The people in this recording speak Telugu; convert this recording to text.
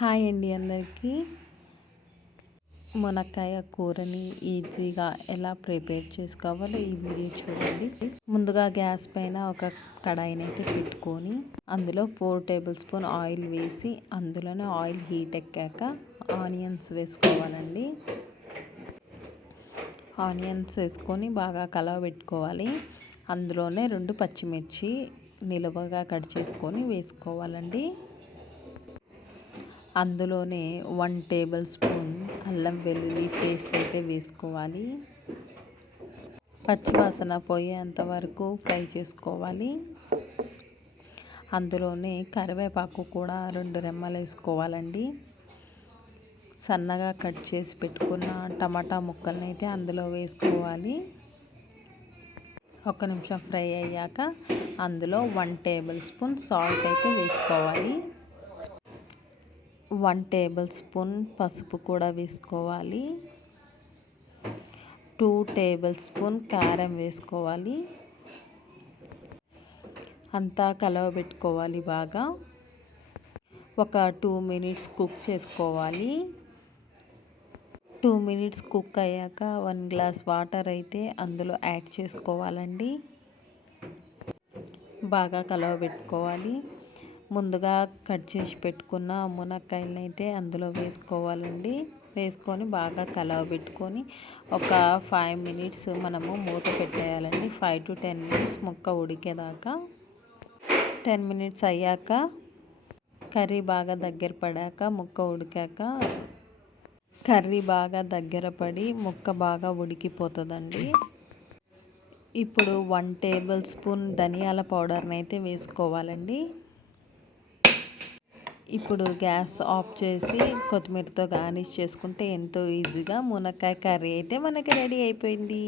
హాయ్ అండి అందరికీ. మునక్కాయ కూరని ఈజీగా ఎలా ప్రిపేర్ చేసుకోవాలో ఈ వీడియో చూడండి. ముందుగా గ్యాస్ పైన ఒక కడాయిని అయితే పెట్టుకొని అందులో ఫోర్ టేబుల్ స్పూన్ ఆయిల్ వేసి అందులోనే ఆయిల్ హీట్ ఎక్కాక ఆనియన్స్ వేసుకోవాలండి. ఆనియన్స్ వేసుకొని బాగా కలవ పెట్టుకోవాలి. అందులోనే రెండు పచ్చిమిర్చి నిలువగా కట్ చేసుకొని వేసుకోవాలండి. అందులోనే వన్ టేబుల్ స్పూన్ అల్లం వెల్లుల్లి పేస్ట్ అయితే వేసుకోవాలి. పచ్చివాసన పోయేంత వరకు ఫ్రై చేసుకోవాలి. అందులోనే కరివేపాకు కూడా రెండు రెమ్మలు వేసుకోవాలండి. సన్నగా కట్ చేసి పెట్టుకున్న టమాటా ముక్కల్ని అయితే అందులో వేసుకోవాలి. ఒక నిమిషం ఫ్రై అయ్యాక అందులో వన్ టేబుల్ స్పూన్ సాల్ట్ అయితే వేసుకోవాలి. వన్ టేబుల్ స్పూన్ పసుపు కూడా వేసుకోవాలి. టూ టేబుల్ స్పూన్ కారం వేసుకోవాలి. అంతా కలవబెట్టుకోవాలి బాగా. ఒక టూ మినిట్స్ కుక్ చేసుకోవాలి. టూ మినిట్స్ కుక్ అయ్యాక వన్ గ్లాస్ వాటర్ అయితే అందులో యాడ్ చేసుకోవాలండి. బాగా కలవబెట్టుకోవాలి. ముందుగా కట్ చేసి పెట్టుకున్న మునక్కాయలను అయితే అందులో వేసుకోవాలండి. వేసుకొని బాగా కలవ పెట్టుకొని ఒక ఫైవ్ మినిట్స్ మనము మూత పెట్టేయాలండి. ఫైవ్ టు టెన్ మినిట్స్ ముక్క ఉడికేదాకా. టెన్ మినిట్స్ అయ్యాక కర్రీ బాగా దగ్గర పడాక ముక్క ఉడికాక కర్రీ బాగా దగ్గర పడి ముక్క బాగా ఉడికిపోతుందండి. ఇప్పుడు వన్ టేబుల్ స్పూన్ ధనియాల పౌడర్ని అయితే వేసుకోవాలండి. ఇప్పుడు గ్యాస్ ఆఫ్ చేసి కొత్తిమీరతో గార్నిష్ చేసుకుంటే ఎంతో ఈజీగా మునక్కాయ కర్రీ అయితే మనకి రెడీ అయిపోయింది.